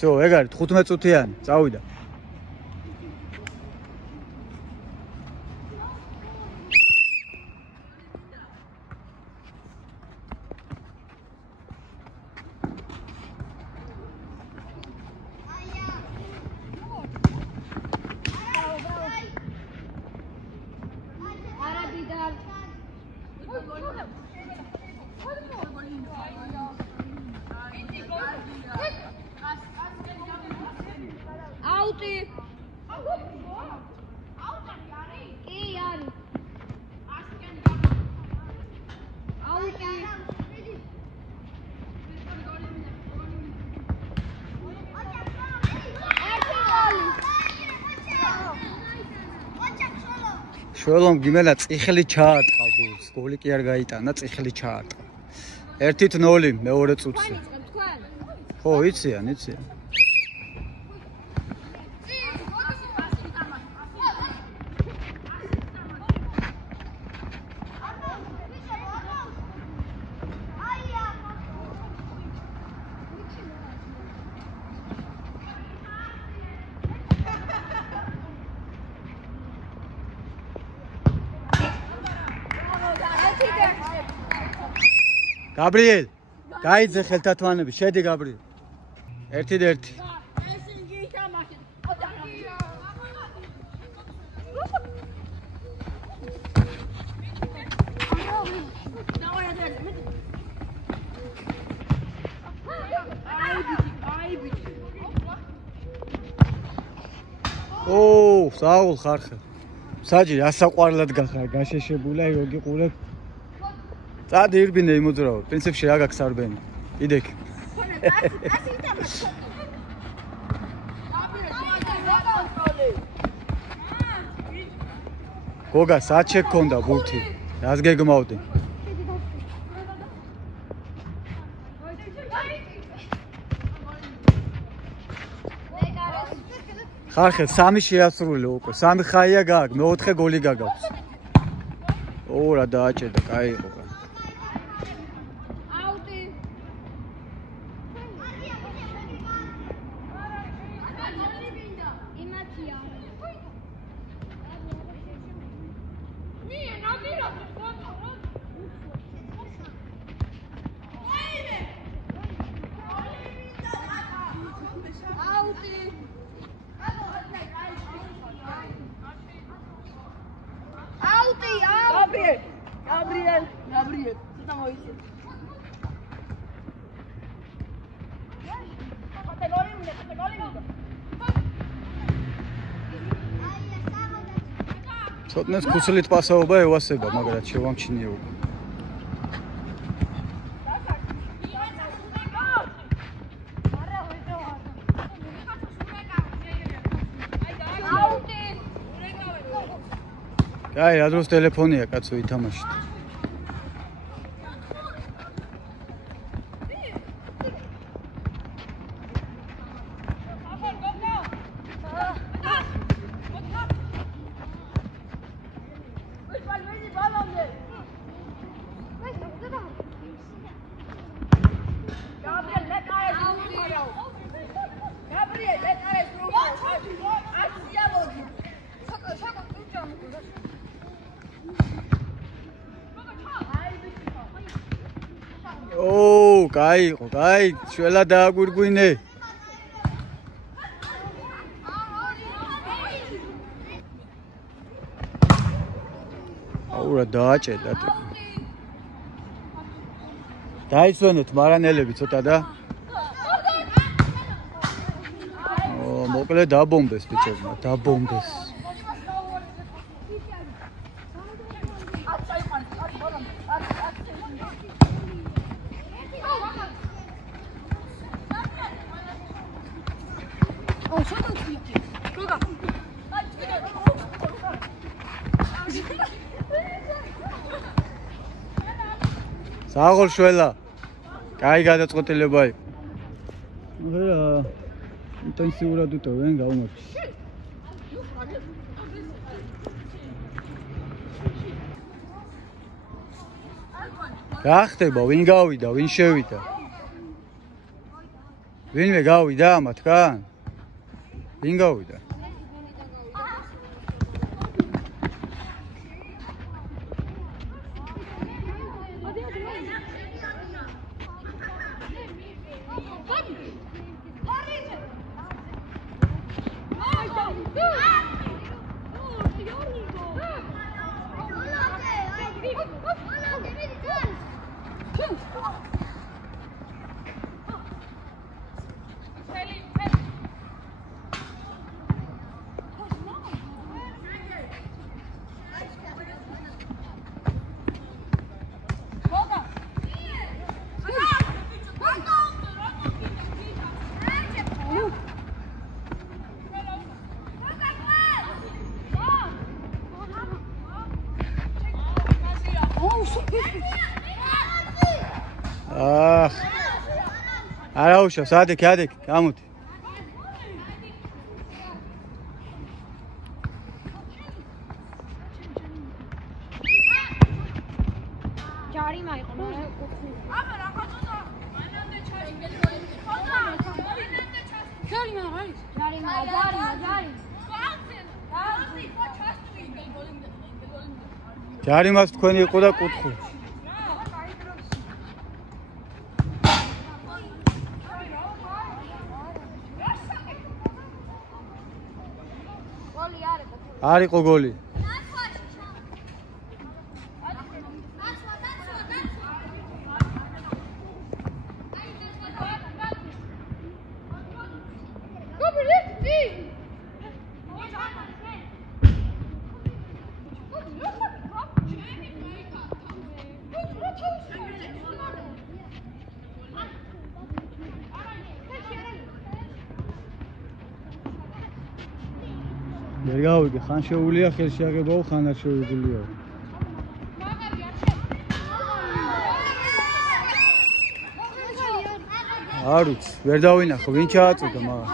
Всё, ეგ არის 15 წუთიანი, წავიდა. შველომ გიმელა წიხლი ჩაარტყა გულს, გოლი კი არ გაიტანა, წიხლი ჩაარტყა. 1-0 მეორე წუთზე. ხო, იციან. Gabriel, გაიძე ხელთათვანები, შედი გაბრიელ. 1-1. ო, საულ ხარხა. საჯი ასაყვარლად გახარ, გაშეშებული, აი როგორ გიყურებ. წადი ირბინე იმოძრავო, პრინციპში რა გაქვს არბენი. იდექ. გოგა, სად შეგქონდა ბურთი? რას გეგმავდი? ხარხე, 3 შეასრულე უკვე. 3 ხაია გააქვს, მე-4 გოლი გაგაქვს. ო, რა დააჭერდა, კაი იყო. Gabriel, tu tá morrendo. ცოტნეს ქუსლით პასაობა ევასება, მაგრამ შევამჩნიე უკვე. აი, რა დროს ტელეფონია კაცო ითამაშეთ. ო, კაი, შველა დააგვირგვინე. აუ რა დააჭერდა. დაიცვენეთ მარანელები ცოტა და. ო, მოკლე დაბომბეს ბიჭებმა, დაბომბეს. საღოლ შველა. კაი გადაწყვეტილება იყო. რა ინტენსიურად უტოვენ გაუმარჯოს. რა ხდება, ვინ გავიდა, ვინ შევიდა? ვინმე გავიდა მათგან? ვინ გავიდა? არა უშავს, ადექი, გამოდი. ჯარი მაიყო, მაგრამ აბა რა ხატოდა? მანამდე ჩარი გელგოლები. ხოდა. ჯარი მაგარი. ჯარი. ჯარი მას თქვენი იყო და კუთხო. არ იყო გოლი. ვერ გავიგე, ხან შეუულია ხელში აღებაო, ხან არ შეუძლიაო. არ ვიცი, ვერ დავინახო, ვინ ჩააწოდა მაგას.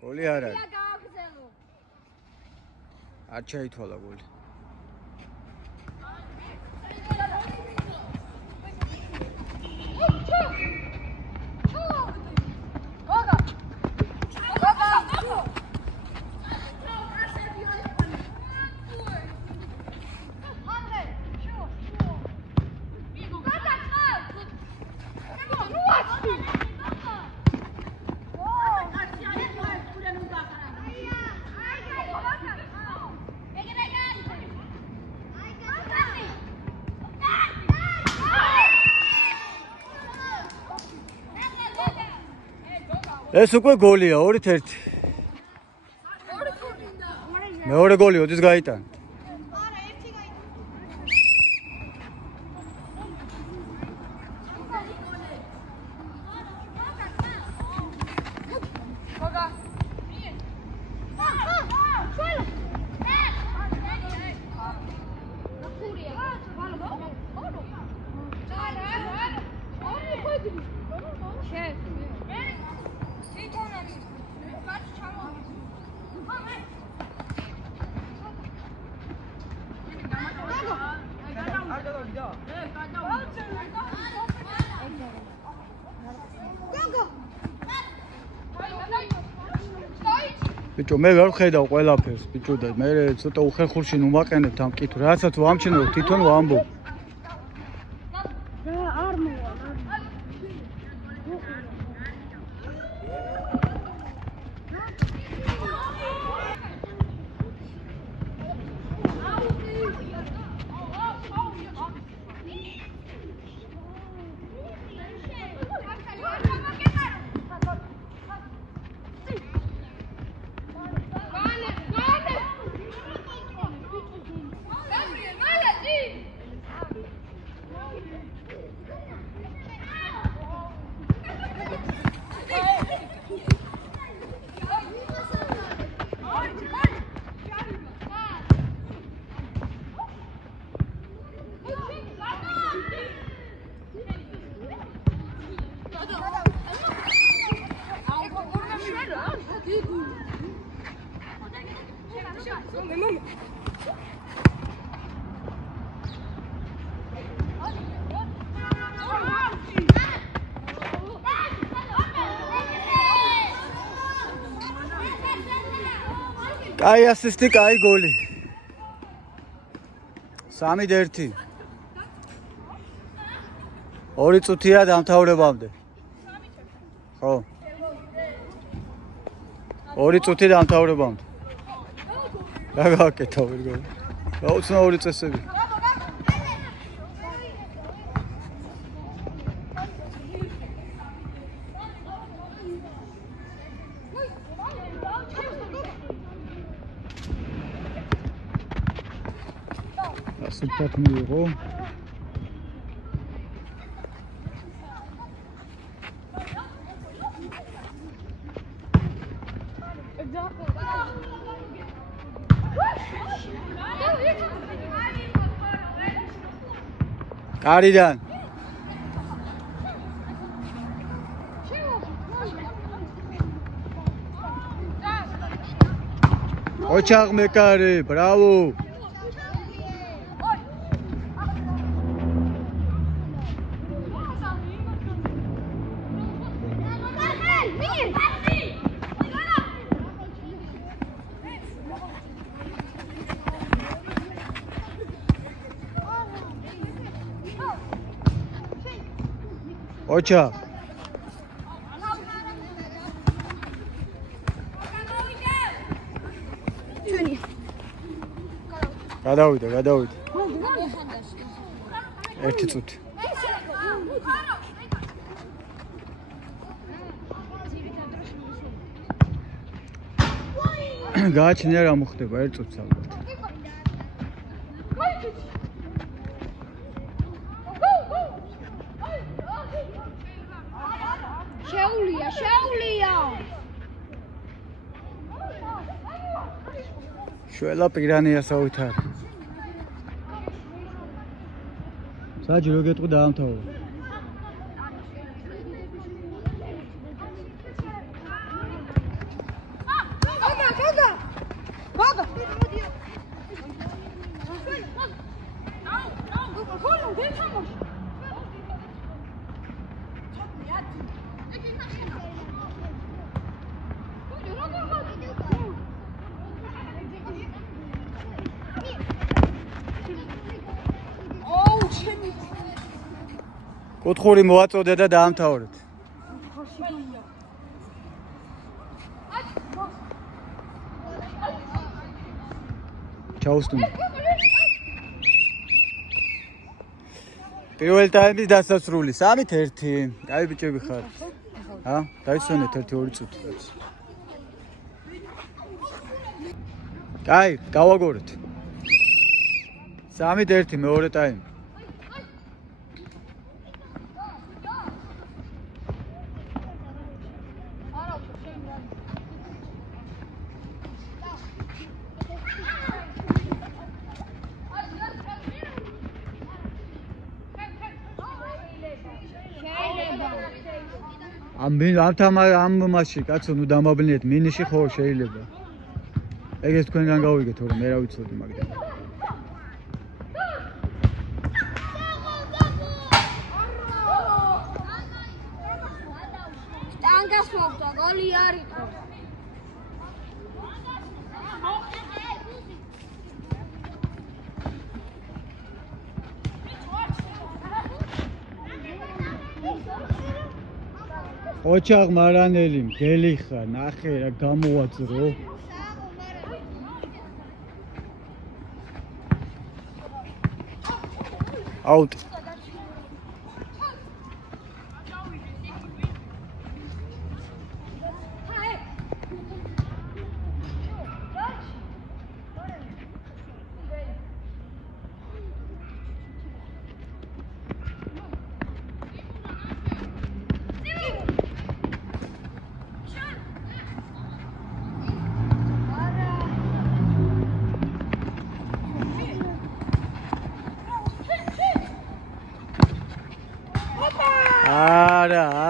გოლი არ არის. არ ჩაითვალა გოლი. ეს უკვე გოლია 2-1. მეორე გოლი ოდის გაიტანა. ბიჭო მე ვერ ვხედავ ყველაფერს ბიჭო და მე ცოტა უხერხულში ნუმაყენებთ ამ კითხვას რასაც ვამჩნევ თვითონ ვამბობ არ მოვა კაი ასისტი, კაი გოლი. 3-1. 2 წუთია დამთავრებამდე. ხო. 2 წუთი დამთავრებამდე. რა გავაკეთო ვერ გოლი. გაუცნაური წესები. ასეთად მიიღო. კარიდან. ოჩაღ მეკარე, ბრავო. ოჩა გადავიდა 1 წუთი გააჩნია რა მოხდება 1 წუთს ალბათ შეულია შველა პირანიას ავითარ საჯი რო გეტყვი დაამთავრე კუთხური მოაწოდე და დაამთავრეთ. ჩაუსტუმე. პირველი ტაიმის დასასრული 3-1. კაი ბიჭები ხართ. ჰა? დაიცვენეთ 1-2 წუთი. კაი, გავაგორეთ. 3-1 მეორე ტაიმი. ამ მასში კაცო ნუ დამაბნიეთ მინიში ხო შეიძლება ეგეც თქვენგან გავიგეთ რომ მე რა ვიცოდი მაგდენ სტანგას მოვდა გოლი არ იყო ოჩაღ მარანელი მგელი ხარ ნახე რა გამოვაძრო აუტ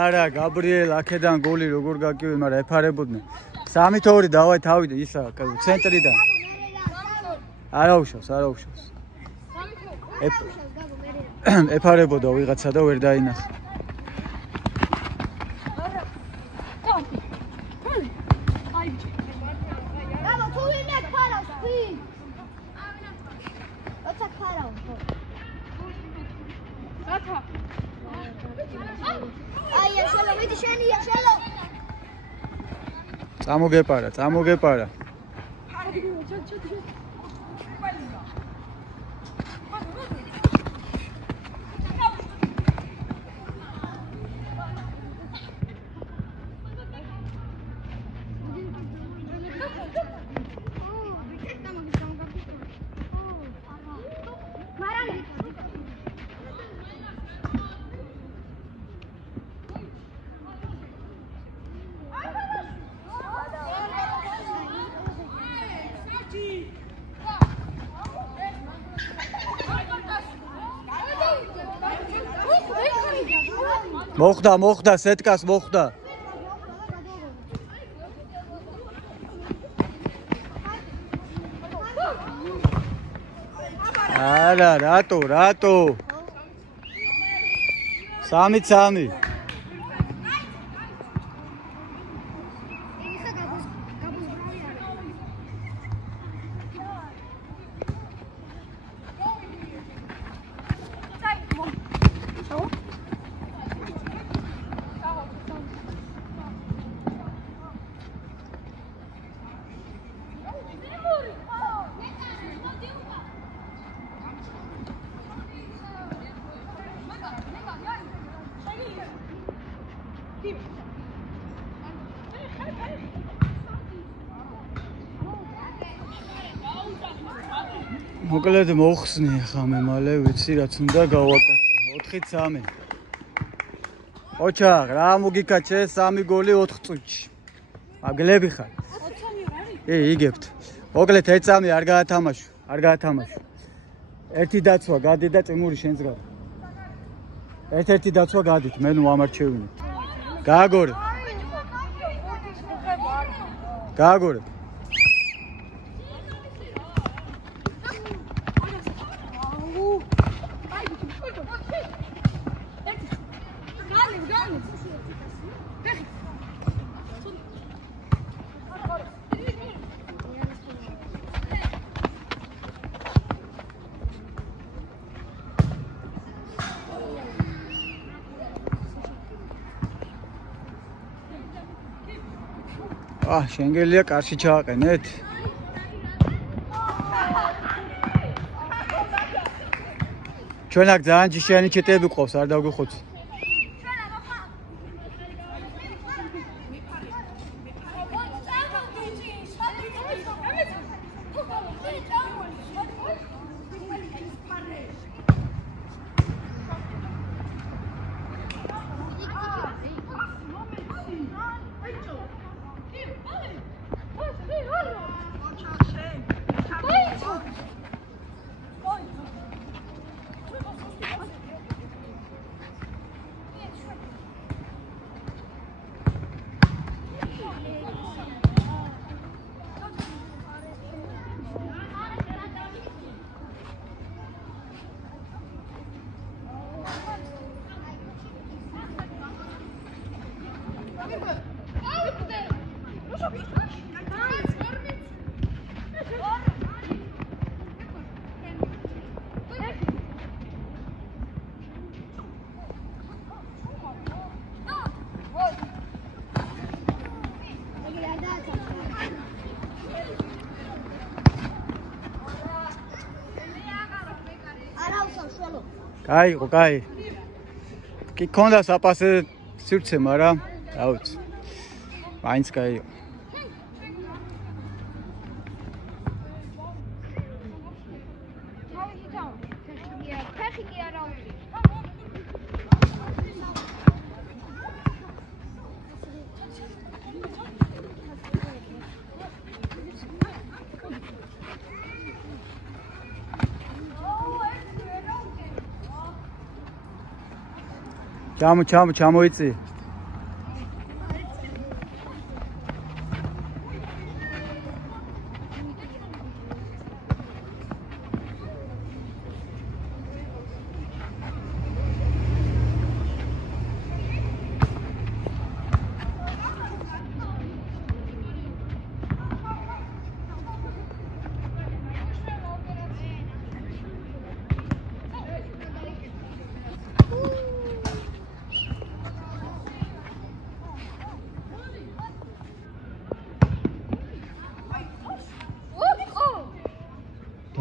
არა გაბრიელ აქედან გოლი როგორ გაკივე მაგრამ ეფარებოდნენ 3-2 დავაი თავიდან ისა ცენტრიდან არა უშავს ეფარებოდა ვიღაცა და ვერ დაინახა აია შელო მიდი შენია შელო წამოგეპარა მოხდა სეტკას მოხდა არა რატო 3-3 მოკლედ მოხსნი ხა მე მალე ვიცი რაც უნდა გავაკეთო 4-3 ოჩაღ რა მოგიკაჩე 3 გოლი 4 წუთში აგლები ხარ 20 არის იგებთ მოკლედ 1-3 არ გაათამაშო ერთი დაცვა გადი და წიმური შენს გადი ერთ-ერთი დაცვა გადით მე ნუ ამარჩევინე გააგორე შენგელია კარში ჩააყენეთ ჩვენ აქ ძალიან ჯიშიანი ჩეტები ყავს არ დაგვიხოცი გაიყო, კაი. კი ქონდა საპასე სივრცე, მაგრამ რა ვიცი. მაინც გაიყო. ჩამოიწი.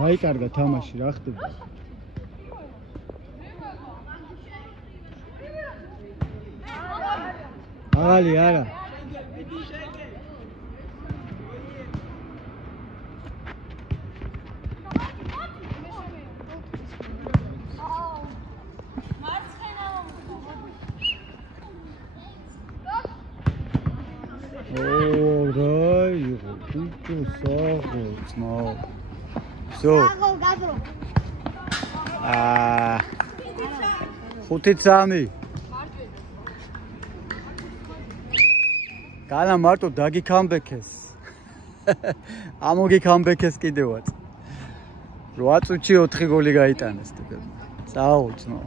დაიკარგა თამაში, რა ხდება? აღალი არა. Всё. 5-3. განა მარტო დაგიქამბექეს. ამოგი კამბექეს კიდევაც. 8 წუთში 4 გოლი გაიტანეს ტიპებმა. წაუწნო.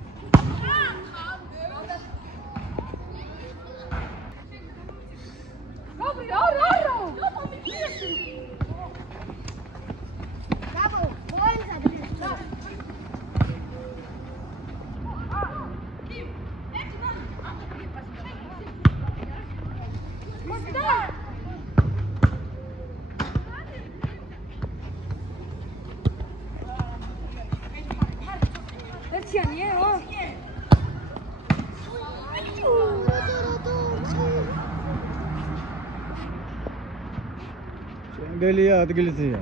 Şengeliye adgilisiye.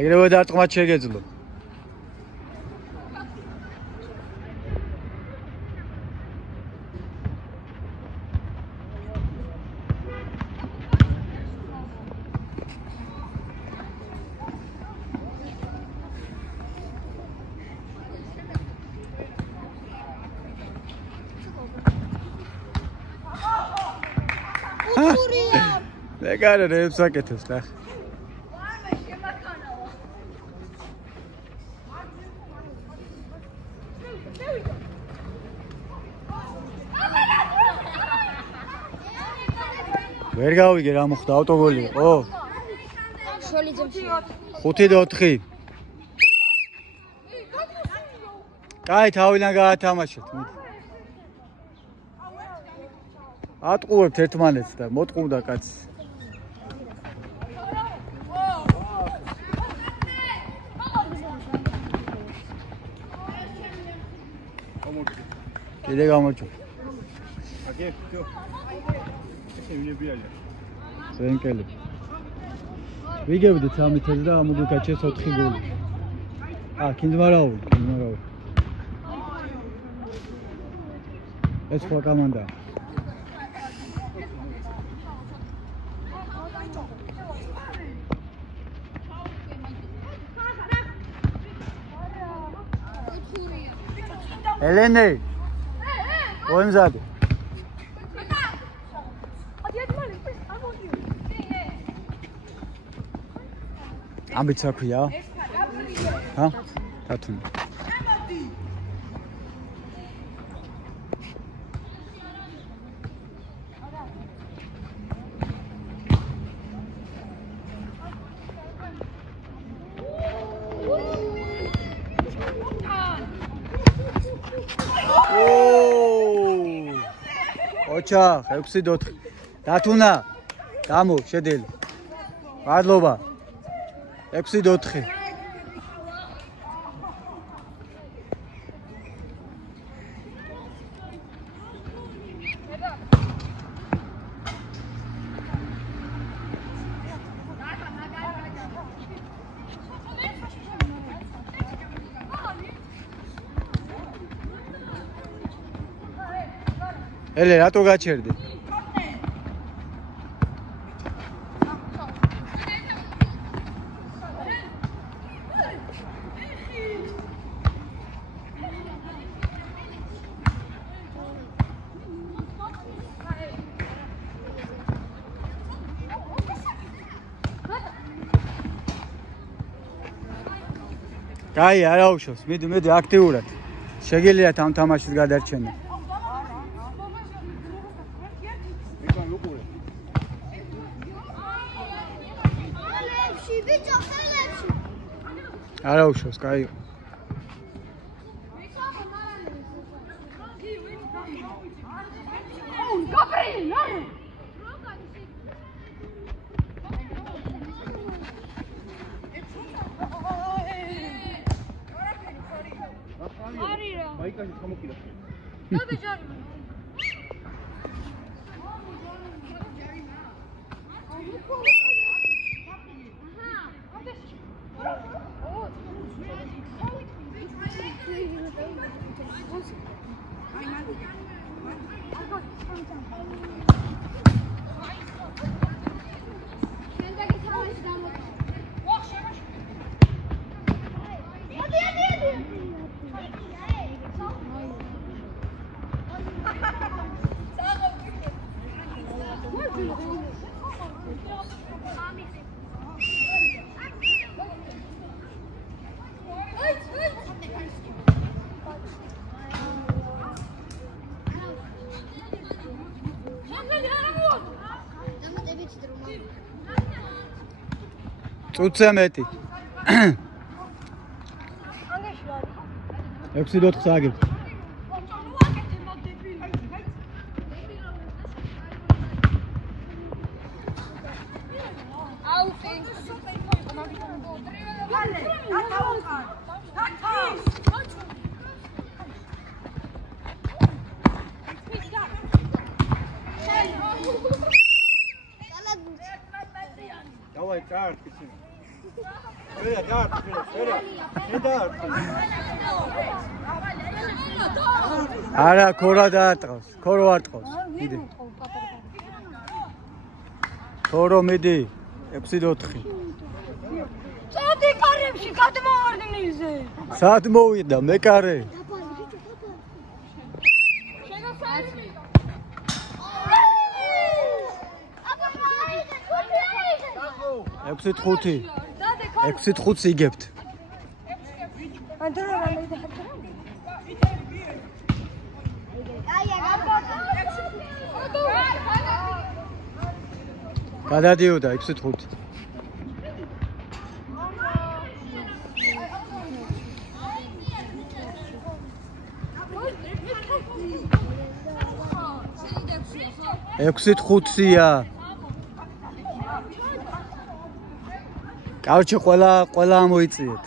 ეგრევე დარტყმაც შეგეძლო. Legare rებს აკეთებს და. ვერ გავიგე რა მოხდა ავტოგოლი იყო? შოლიძემში 5-4. კაი თავიდან გაათამაშეთ. ატყუებთ ერთმანეთს და მოტყუდა კაცი. კიდე გამოჩო. აკე, თო. ესე ვილებიალა. ზენკელი. ვიგებდით 3-1 და ამოდი გაჩეს 4 გოლი. კინძმარაული. ეს ხო კომანდა. Elene. Oyunzadı. Abi çakı ya. Ha? Tatun. ოჩა 6-4 დათუნა გამო შედელი მადლობა 6-4 ელე რატო გაჩერდი? კაი, არა უშავს. მიდი აქტიურად. შეგიძლიათ ამ თამაშის გადარჩენა. არა უშავს, კაი. მაიკაში ჩამოკიდა. დადე ჯარი. წუთზე მეტი. 6-4 აგებ. Давай, карт, пиши. Феда, карт, Феда. Феда. არა, ქორა დაატყავს. ქორო არ ტყავს. მიდი. ქორო მიდი. 6-4. წადი კარებში გადმოვარდნილზე. სად მოვიდა მე კარე? ექვსი 5. 6-5 იგებთ. გადადიოდა 6-5. ექვსი 5-ია. კავჩი ყველა ამოიწიეთ.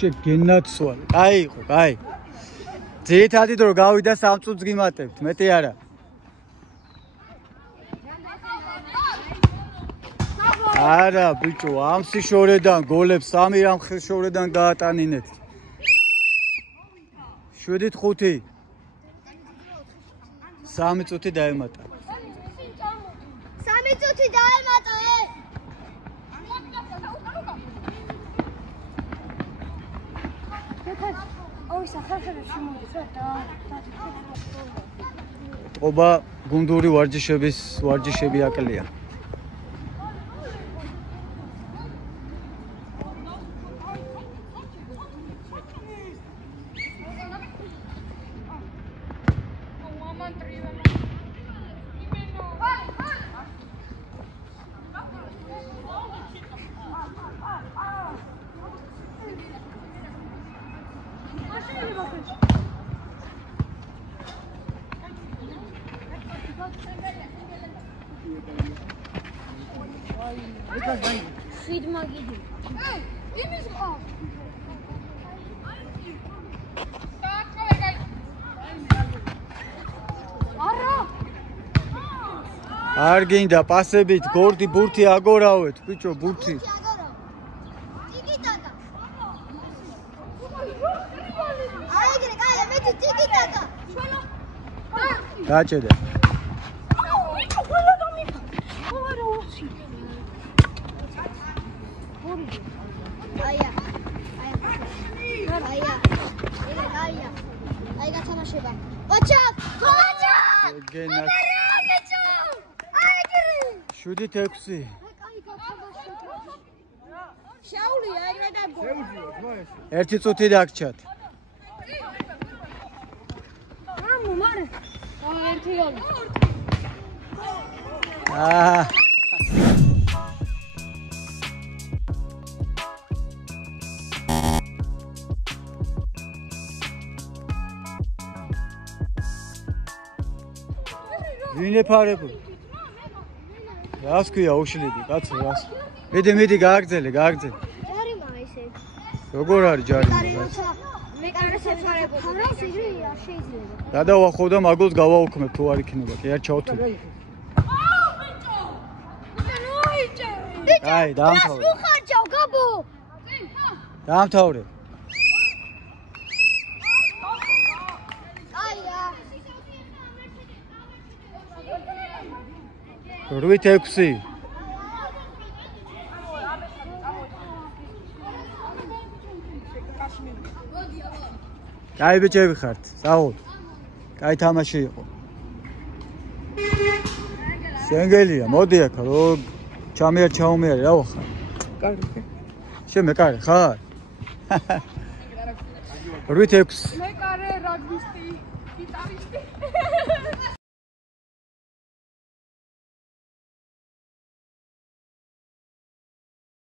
შეგენაცვალ. კაი იყო, კაი. ძირითადად რო გავიდა 3 წუთს გიმატებთ, მეტი არა. არა, ბიჭო, ამ სიშორედან გოლებს 3 ამ შორედან გაატანინეთ. 7-5. 3 წუთი დაემატა. 3 წუთი დაემატა. ობა გუნდური ვარჯიშები აკლია. ხიდმა გიდი. იმის ხო? არა. არ გინდა პასებით გორდი ბურთი აგორავეთ, ბიჭო, ბურთი. ტიკიტაკა. აიგრე, კაი, მეტი ტიკიტაკა. გაჭედა. აი გათამაშება. ბაჭა! ბაჭა! გენაც. ბაჭა! აიგრი! 7-6. აი გათამაშება. შაული აიგრე და გოლ. შეუძლიათ მაეს. 1 წუთი დაგჭათ. ამო, მარე. ერთი გოლი. აა ვინ ეფარებული? რას ქვია უშლიდი, კაცო, რას? მიდი, გააგრძელე. ჯარიმა ესე. როგორ არის ჯარი? მე კარეს ეფარებული. ფარავს იგივე არ შეიძლება. გადავახო და მაგულს გავაუქმებ თუ არ იქნება, კი არ ჩავთვლი. აი, დაამთავრე. ნუ ხარჯავ, გაბო. დაამთავრე. აია. 8-6. კაი ბიჭები ხართ, საუბრ. კაი თამაში იყო. შენგელია, მოდი აქ, რო ჩაუმეარი, რა ვახარ? კარგი. შენ მეკარე ხარ? 8-6. მე კარე რაგბისტი, გიტარისტი.